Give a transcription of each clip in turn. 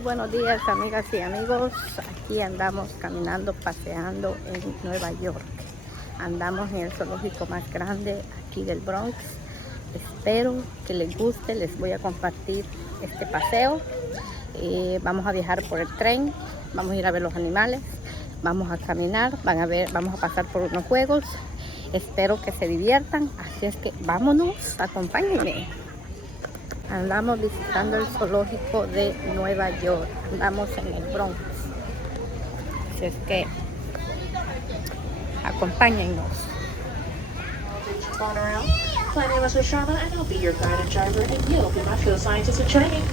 Muy buenos días, amigas y amigos. Aquí andamos caminando, paseando en Nueva York. Andamos en el zoológico más grande aquí del Bronx. Espero que les guste. Les voy a compartir este paseo. Vamos a viajar por el tren, vamos a ir a ver los animales, vamos a caminar, vamos a pasar por unos juegos. Espero que se diviertan, así es que vámonos, acompáñenme. Andamos visitando el zoológico de Nueva York, andamos en el Bronx, así es que acompáñennos. My name is Rashana, and I'll be your guide and driver, and you'll be my field scientist in training.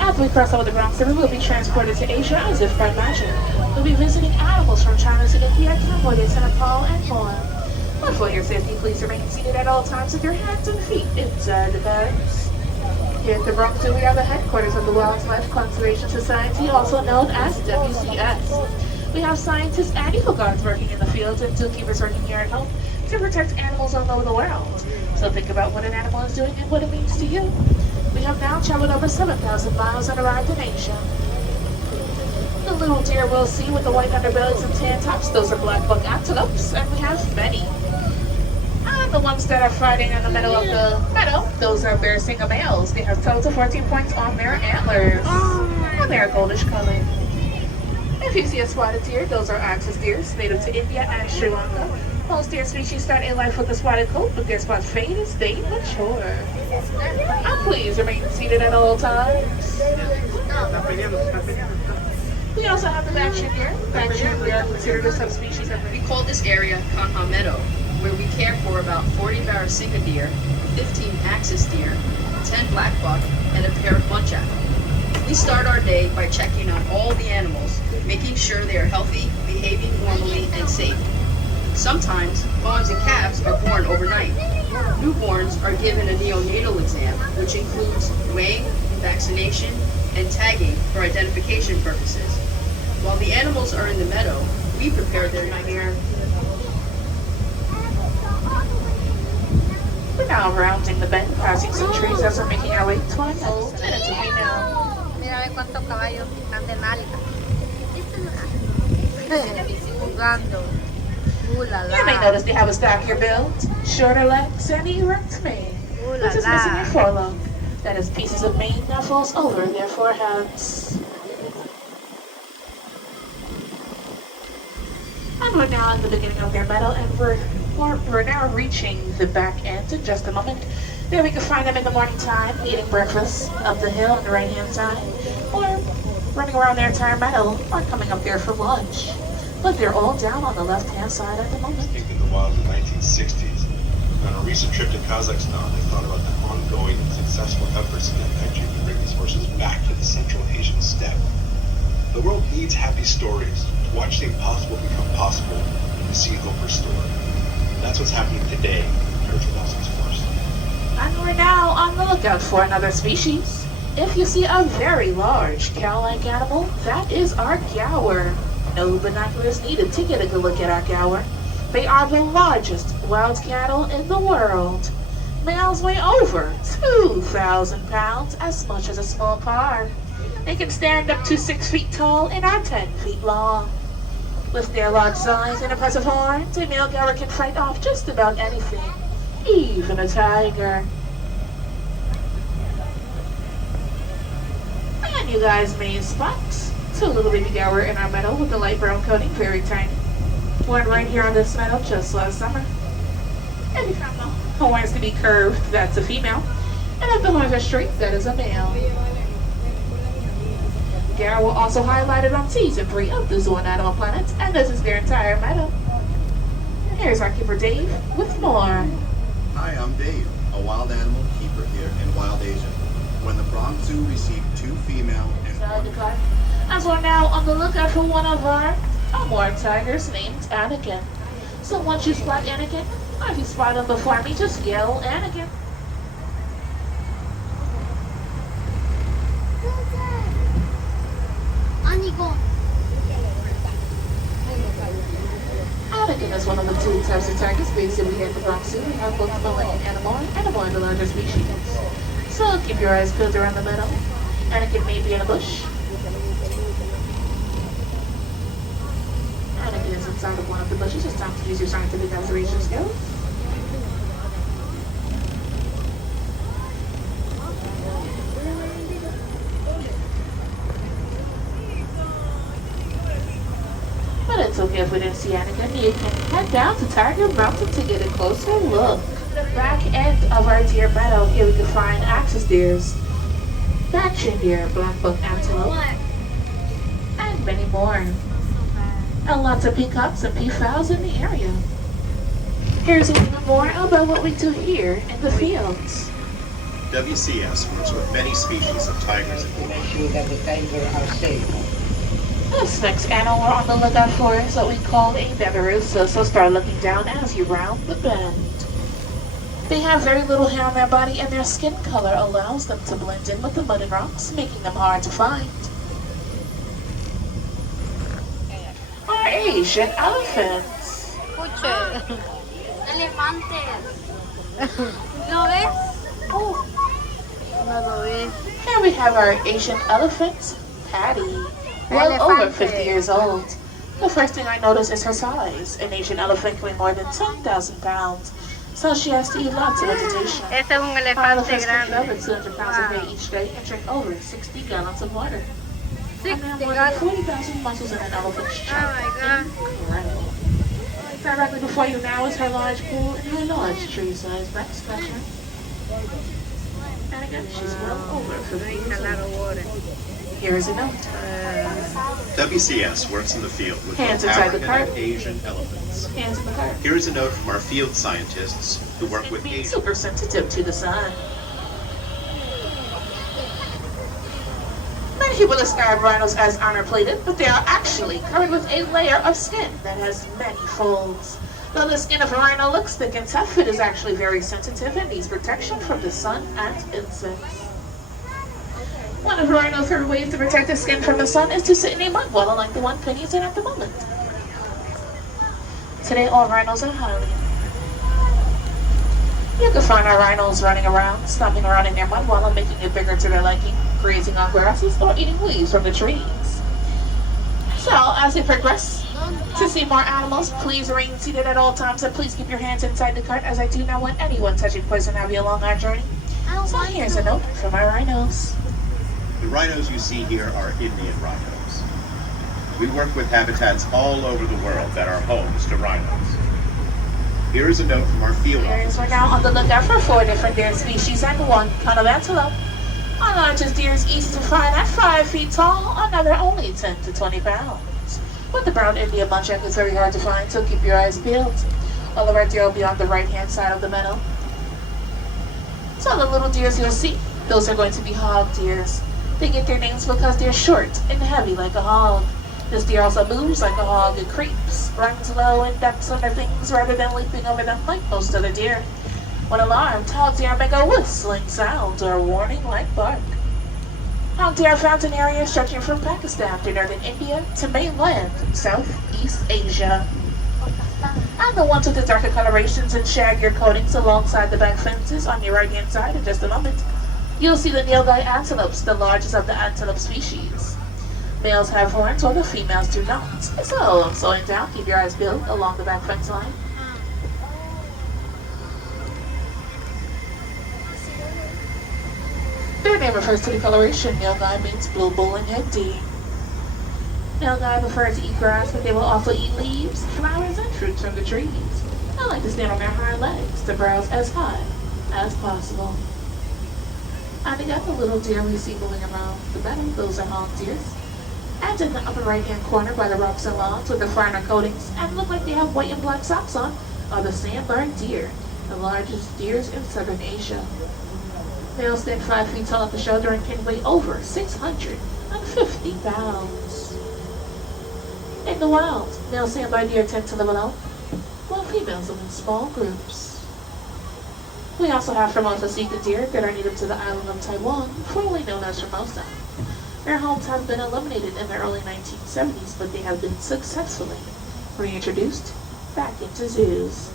After we cross over the Bronx River, we'll be transported to Asia as if by magic. We'll be visiting animals from China to India, Cambodia to Nepal, and more. But for your safety, please remain seated at all times with your hands and feet inside the bags. Here at the Bronx Zoo, we are the headquarters of the Wildlife Conservation Society, also known as WCS. We have scientists and eco guards working in the fields and zookeepers working here at home to protect animals all over the world. So think about what an animal is doing and what it means to you. We have now traveled over 7,000 miles and arrived in Asia. The little deer we'll see with the white underbellies and tan tops, those are black buck antelopes, and we have many. And the ones that are fighting in the middle of the meadow, those are bear singer males. They have total 14 points on their antlers, and they're goldish color. If you see a spotted deer, those are axis deers, native to India and Sri Lanka. Most deer species start in life with a spotted coat, but their spots fade as they mature. And please remain seated at all times. We also have the Bakshin deer. Bakshin, we are considered a subspecies of We call this area Kanha Meadow, where we care for about 40 Barasingha deer, 15 axis deer, 10 black buck, and a pair of muntjac. We start our day by checking on all the animals, making sure they are healthy, behaving normally, and safe. Sometimes, fawns and calves are born overnight. Newborns are given a neonatal exam, which includes weighing, vaccination, and tagging for identification purposes. While the animals are in the meadow, we prepare their night here. We're now rounding the bend, passing some trees as we're making our way to our next minute to now. Mira cuántos caballos están de nalga. Jugando. You may notice they have a stockier build, shorter legs, and erect mane, which is missing their forelock. That is, pieces of mane that falls over their foreheads. And we're now at the beginning of their meadow, and we're now reaching the back end in just a moment. There we can find them in the morning time, eating breakfast up the hill on the right-hand side, or running around their entire meadow, or coming up there for lunch. But they're all down on the left-hand side at the moment. In the wild in the 1960s. On a recent trip to Kazakhstan, I thought about the ongoing and successful efforts in that country to bring these horses back to the Central Asian steppe. The world needs happy stories, to watch the impossible become possible, and to see hope restored. That's what's happening today here at Dawson's Forest. And we're now on the lookout for another species. If you see a very large cow-like animal, that is our gaur. No binoculars needed to get a good look at our gaur. They are the largest wild cattle in the world. Males weigh over 2,000 pounds, as much as a small car. They can stand up to 6 feet tall and are 10 feet long. With their large size and impressive horns, a male gaur can fight off just about anything, even a tiger. And you guys may spot two little baby gaur in our meadow with the light brown coating, very tiny. One right here on this meadow just last summer. And if the horns to be curved, that's a female. And if the horns are straight, that is a male. Gaur will also highlighted on season 3 of the Zoo on Animal Planet, and this is their entire meadow. Here's our keeper Dave with more. Hi, I'm Dave, a wild animal keeper here in Wild Asia. When the Bronx Zoo received 2 female and as we're now on the lookout for one of our more tigers named Anakin. So once you spot Anakin, or if you spot him before me, just yell Anakin. Anakin is one of the 2 types of tigers based here at the Bronx Zoo. We have both the Malayan animal and the larger species. So keep your eyes peeled around the meadow. Anakin may be in a bush, apologies. It's time to use your scientific observation skills. But it's okay if we didn't see anything. You can head down to Tiger Mountain to get a closer look. The back end of our deer meadow, here we can find axis deers, batchin deer, black buck antelope, and many more. And lots of peacocks and peafowls in the area. Here's a little more about what we do here in the fields. WCS works with many species of tigers and to make sure that the tigers are safe. This next animal we're on the lookout for is what we call a babirusa, so start looking down as you round the bend. They have very little hair on their body and their skin color allows them to blend in with the mud and rocks, making them hard to find. Our Asian elephants. Elefantes. ¿Lo ves? Oh. No lo ves. Here we have our Asian elephant, Patty, well over 50 years old. The first thing I notice is her size. An Asian elephant can weigh more than 10,000 pounds, so she has to eat lots of vegetation. Ese es un Our elefante elephants can eat over grande. 200 pounds of hay each day and drink over 60 gallons of water. And there are 60 more than 40,000 muscles in an elephant's Oh chest. my god. Incredible. Directly before you now is her large pool and her large tree-sized back scratcher. And again, she's well over 50 Drink a years lot old. of water. Here is a note. WCS works in the field with Hands both inside the African cart. and Asian elephants. Hands in the cart. Here is a note from our field scientists who work with Being Asian. super sensitive to the sun. Many people describe rhinos as armor-plated, but they are actually covered with a layer of skin that has many folds. Though the skin of a rhino looks thick and tough, it is actually very sensitive and needs protection from the sun and insects. One of a rhino's favorite ways to protect the skin from the sun is to sit in a mud wall like the one Penny's in at the moment. Today all rhinos are howling. You can find our rhinos running around, stomping around in their mud wall and making it bigger to their liking, grazing on grasses or eating leaves from the trees. So as we progress, to see more animals, please remain seated at all times and please keep your hands inside the cart as I do not want anyone touching poison ivy along our journey. So here's a note from our rhinos. The rhinos you see here are Indian rhinos. We work with habitats all over the world that are homes to rhinos. Here is a note from our field office. We're now on the lookout for 4 different deer species and 1 kind of antelope. Our largest deer is easy to find at 5 feet tall, another only 10 to 20 pounds. But the brown Indian muntjac is very hard to find, so keep your eyes peeled. All of our deer will be on the right-hand side of the meadow. So the little deers you'll see, those are going to be hog deers. They get their names because they're short and heavy like a hog. This deer also moves like a hog and creeps, runs low and ducks under things rather than leaping over them like most other deer. When alarmed, hog deer make a whistling sound or a warning-like bark. Hog deer are found in areas stretching from Pakistan to northern India to mainland Southeast Asia. And the ones with the darker colorations and shaggier coatings alongside the back fences on your right-hand side in just a moment. You'll see the nilgai antelopes, the largest of the antelope species. Males have horns while the females do not. So, slowing down, keep your eyes peeled along the back fence line. Their name refers to the coloration. Nilgai means blue bull and head D. Nilgai prefer to eat grass, but they will also eat leaves, flowers, and fruits from the trees. They like to stand on their hind legs to browse as high as possible. And again, the little deer we see moving around the meadow, those are hog deers. And in the upper right-hand corner by the rocks and lawns with the finer coatings and look like they have white and black socks on are the sandbarred deer, the largest deers in southern Asia. Males stand 5 feet tall at the shoulder and can weigh over 650 pounds. In the wild, male sandbar deer tend to live alone, while females live in small groups. We also have Formosa Sika deer that are native to the island of Taiwan, formerly known as Formosa. Their homes have been eliminated in the early 1970s, but they have been successfully reintroduced back into zoos.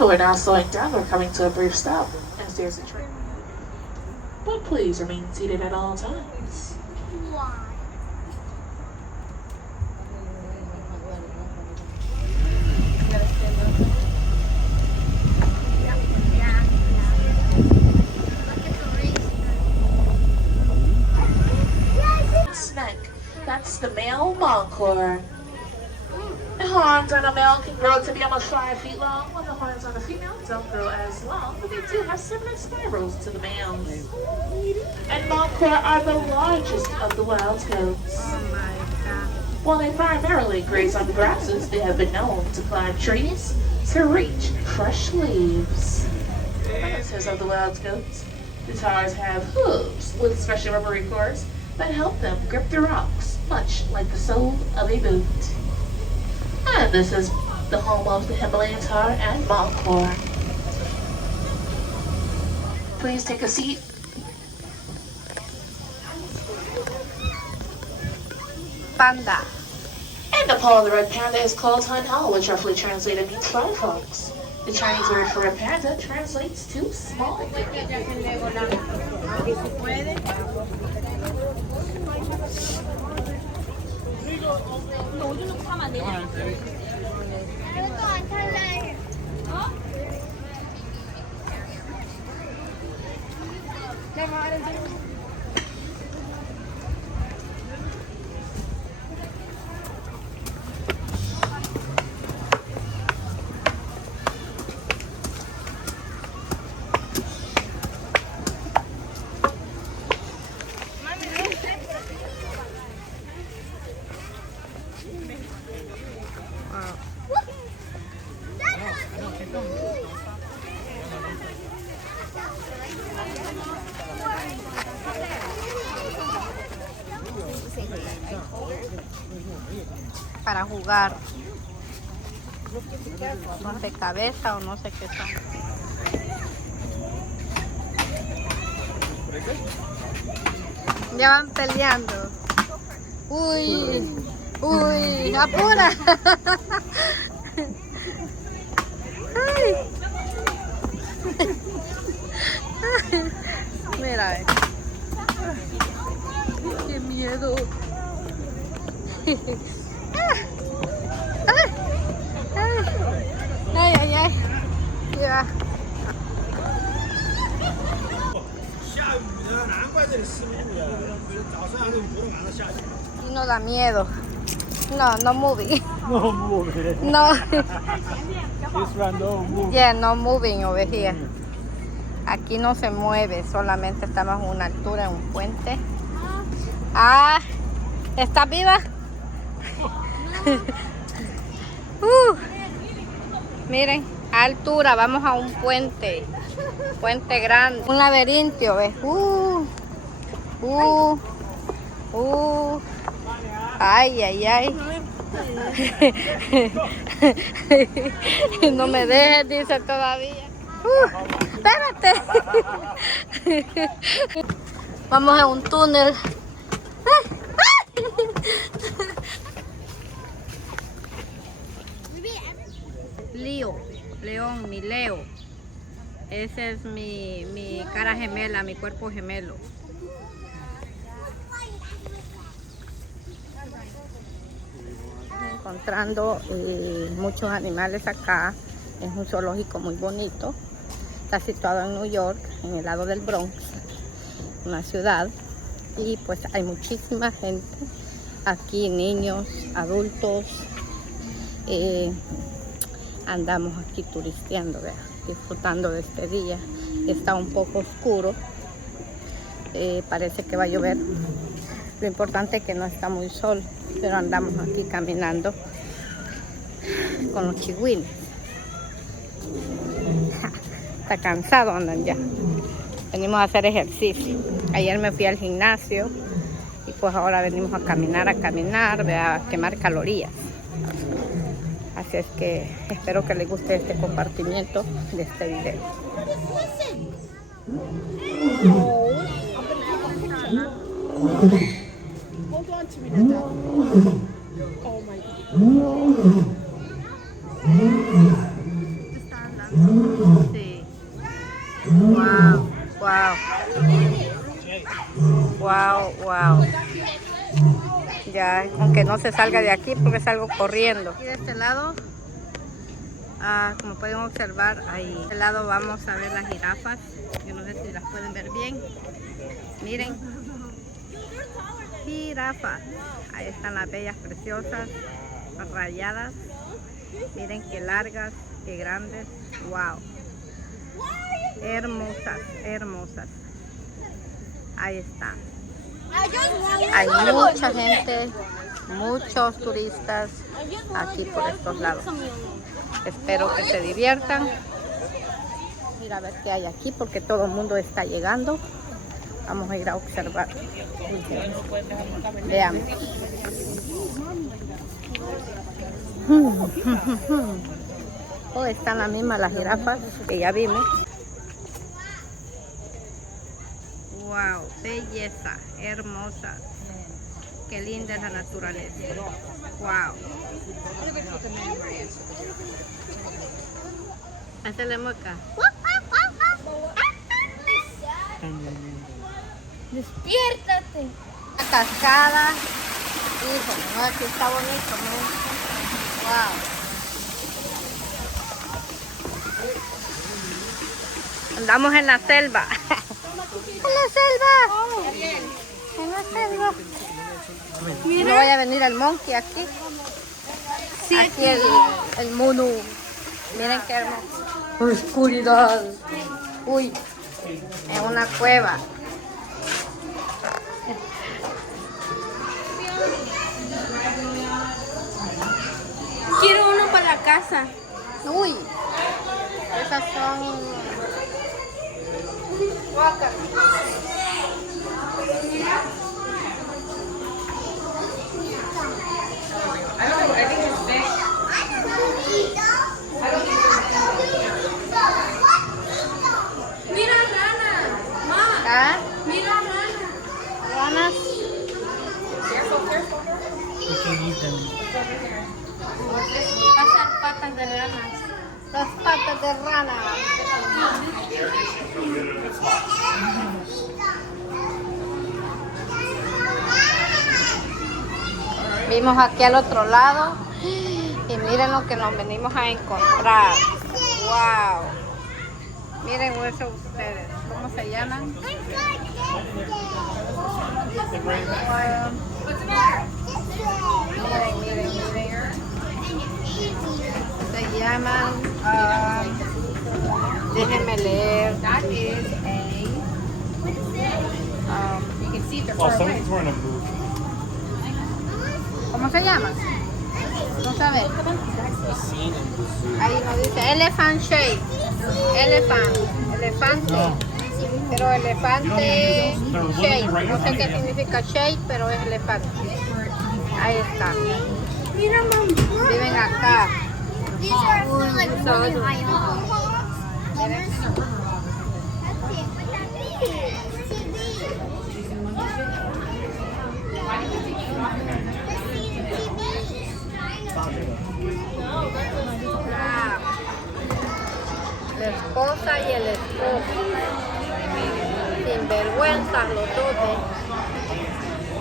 And we're now slowing down. We're coming to a brief stop as there's a train. But please remain seated at all times. Snake. That's the male moncor. The horns on a male can grow to be almost 5 feet long, while the horns on a female don't grow as long, but they do have similar spirals to the males. And moncor are the largest of the wild goats. While they primarily graze on grasses, they have been known to climb trees to reach fresh leaves. Relatives of the wild goats, the tars have hooves with special rubbery cores that help them grip the rocks, much like the sole of a boot. And this is the home of the Himalayan tar and moncor. Please take a seat. Panda. And the paw of the red panda is called Hanhao, which roughly translated means firefox. The Chinese word for a panda translates to small. Para jugar rompecabezas o no sé qué son. Ya van peleando. Uy, uy, apura. Ay. Mira, qué miedo. Ay, ay, ay. Ya. Y no da miedo. No, no moving. No moving. No. This one no moving. Yeah, no moving over here. Aquí no se mueve, solamente estamos a una altura, en un puente. Ah, ¿estás viva? Miren, a altura, vamos a un puente grande, un laberinto, ¿ves? Ay, ay, ay. No me dejes, dice todavía. Espérate. Vamos a un túnel. León, mi Leo. Ese es mi cara gemela, mi cuerpo gemelo. Encontrando muchos animales acá. Es un zoológico muy bonito. Está situado en New York, en el lado del Bronx, una ciudad. Y pues hay muchísima gente aquí, niños, adultos. Andamos aquí turisteando, ¿verdad? Disfrutando de este día. Está un poco oscuro, parece que va a llover. Lo importante es que no está muy sol, pero andamos aquí caminando con los chihuines. Está cansado, andan ya. Venimos a hacer ejercicio. Ayer me fui al gimnasio y pues ahora venimos a caminar, ¿verdad? A quemar calorías. Así es que espero que les guste este compartimiento de este video. Hold on to me, Nada. Oh my God. no se salga de aquí porque salgo corriendo. Y de este lado, como pueden observar, ahí de este lado vamos a ver las jirafas. Yo no sé si las pueden ver bien. Miren, jirafas. Ahí están las bellas preciosas, rayadas. Miren qué largas, qué grandes. Wow. Hermosas, hermosas. Ahí están. Hay mucha gente, muchos turistas aquí por estos lados. Espero que se diviertan. Mira a ver qué hay aquí porque todo el mundo está llegando. Vamos a ir a observar. Veamos. Oh, están las mismas las jirafas que ya vimos. Wow, belleza, hermosa. Qué linda es la naturaleza. Wow. Hazle mueca. Despiértate. La cascada. Híjole, no, aquí está bonito, ¿no? Wow. Andamos en la selva. En la selva. En la selva. No vaya a venir el monkey aquí. Sí, aquí el mono. Miren qué hermoso. Oscuridad. Uy. Es una cueva. Quiero uno para la casa. Uy. Esas son guacas. Mira rana. Ma, ¿Ah? mira rana. Ranas. Pasar patas de ranas. Las patas de rana. Vimos aquí al otro lado y miren lo que nos venimos a encontrar. Wow. Miren eso ustedes. ¿Cómo se llaman? Miren. Se llaman, déjenme leer. Oh, somebody's wearing a boot. ¿Cómo se llama? No sabes. Ahí nos dice elephant shape. Elefante. Pero elefante shape. No sé qué significa shape, pero es elefante. Ahí está. Mira, mamá. Viven acá. These are for like really high up. La esposa y el esposo. Sin vergüenza los dos.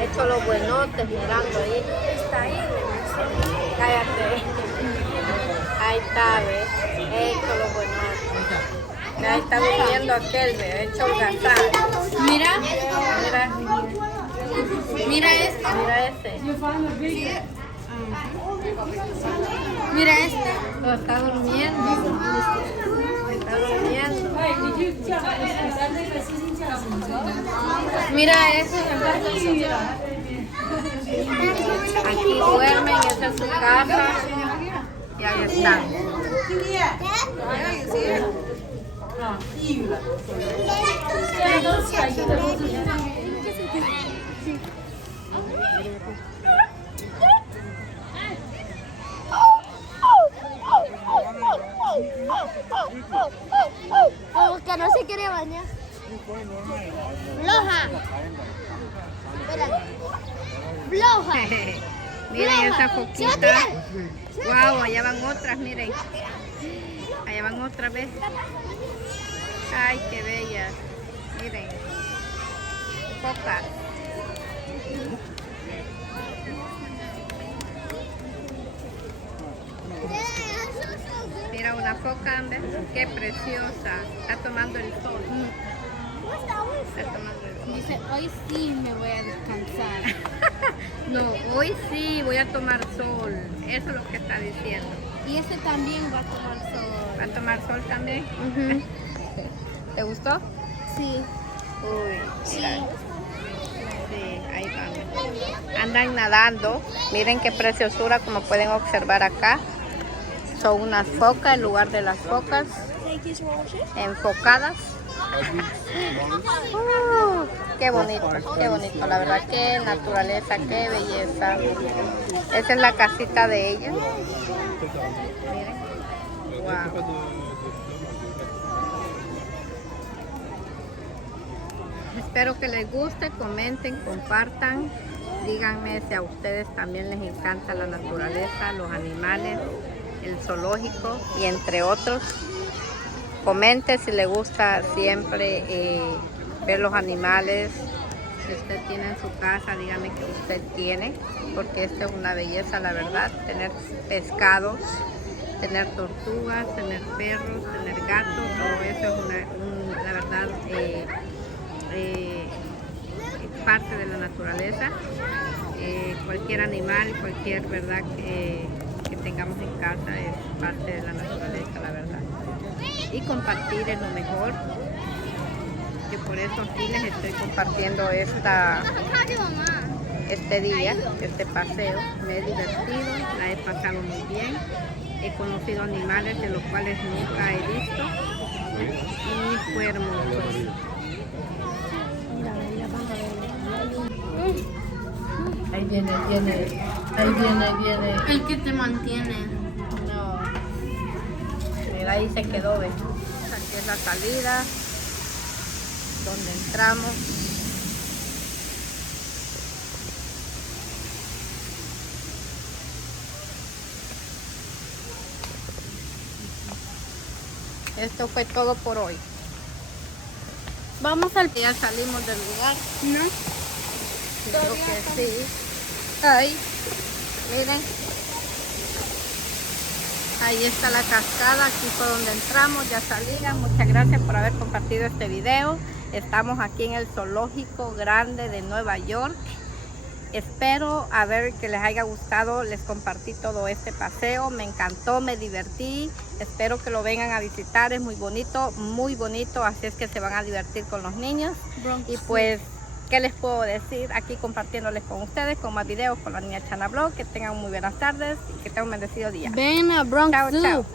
Hecho los buenotes mirando ahí. Está ahí. Cállate. Ahí está, ¿ves? Hecho los buenotes. Ahí está durmiendo aquel, ¿ves? Hecho el gazán. Mira. Mira. Mira este. Mira este. Mira este. No, está durmiendo. Está durmiendo. Mira este. Aquí duermen, esa es su casa. Y ahí están. Como que no se quiere bañar. Floja. Espérate. Floja. Miren esa foquita. Wow, allá van otras, miren. Allá van otra vez. Ay, qué bellas. Miren. Focas. una foca, ¿ves? Qué preciosa. Está tomando el sol. Está tomando el sol. Dice, hoy sí me voy a descansar. No, hoy sí voy a tomar sol. Eso es lo que está diciendo. Y este también va a tomar ¿Va a sol. tomar sol también? ¿Te gustó? Sí. Uy, mira. Sí, ahí van. Andan nadando. Miren qué preciosura, como pueden observar acá. Son unas focas en lugar de las focas enfocadas. Qué bonito, la verdad, qué naturaleza, qué belleza. Esa es la casita de ella. Miren. Wow. Espero que les guste, comenten, compartan. Díganme si a ustedes también les encanta la naturaleza, los animales, el zoológico y entre otros. Comente si le gusta siempre ver los animales. Si usted tiene en su casa, dígame que usted tiene, porque esto es una belleza, la verdad. Tener pescados, tener tortugas, tener perros, tener gatos, todo eso es la verdad parte de la naturaleza. Cualquier animal, cualquier verdad que tengamos en casa es parte de la naturaleza, la verdad. Y compartir es lo mejor. Y por eso aquí les estoy compartiendo este día, este paseo. Me he divertido, la he pasado muy bien. He conocido animales de los cuales nunca he visto. Y fue hermoso. Ahí viene. El que te mantiene. No. Mira, ahí se quedó, ¿ves? Aquí es la salida, donde entramos. Esto fue todo por hoy. Vamos al... Ya salimos del lugar. ¿No? Creo que sí. Ahí, miren. Ahí está la cascada, aquí fue donde entramos, ya salían. Muchas gracias por haber compartido este video. Estamos aquí en el zoológico grande de Nueva York. Espero a ver que les haya gustado, les compartí todo este paseo, me encantó, me divertí. Espero que lo vengan a visitar, es muy bonito, así es que se van a divertir con los niños. Y pues, ¿qué les puedo decir? Aquí compartiéndoles con ustedes, con más videos con la niña Chana Blog. Que tengan muy buenas tardes y que tengan un bendecido día. Ven a Bronx Chao, Zoo. chao.